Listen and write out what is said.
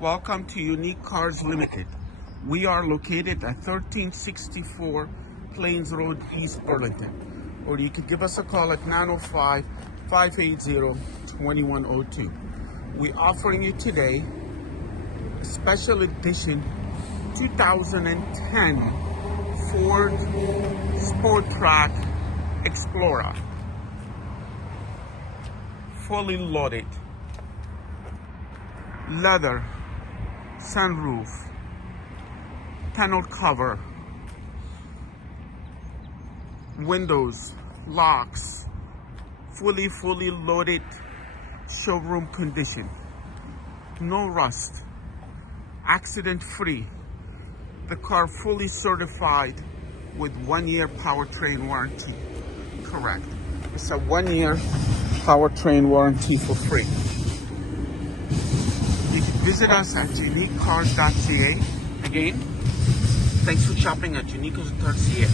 Welcome to Unique Cars Limited. We are located at 1364 Plains Road, East Burlington. Or you could give us a call at 905-580-2102. We're offering you today a special edition 2010 Ford Sport Trac Explorer. Fully loaded. Leather sunroof, panel cover, windows, locks, fully loaded, showroom condition, no rust, accident free. The car fully certified with 1-year powertrain warranty. Correct. It's a 1-year powertrain warranty for free. You can visit us at uniquecars.ca. Again, thanks for shopping at uniquecars.ca.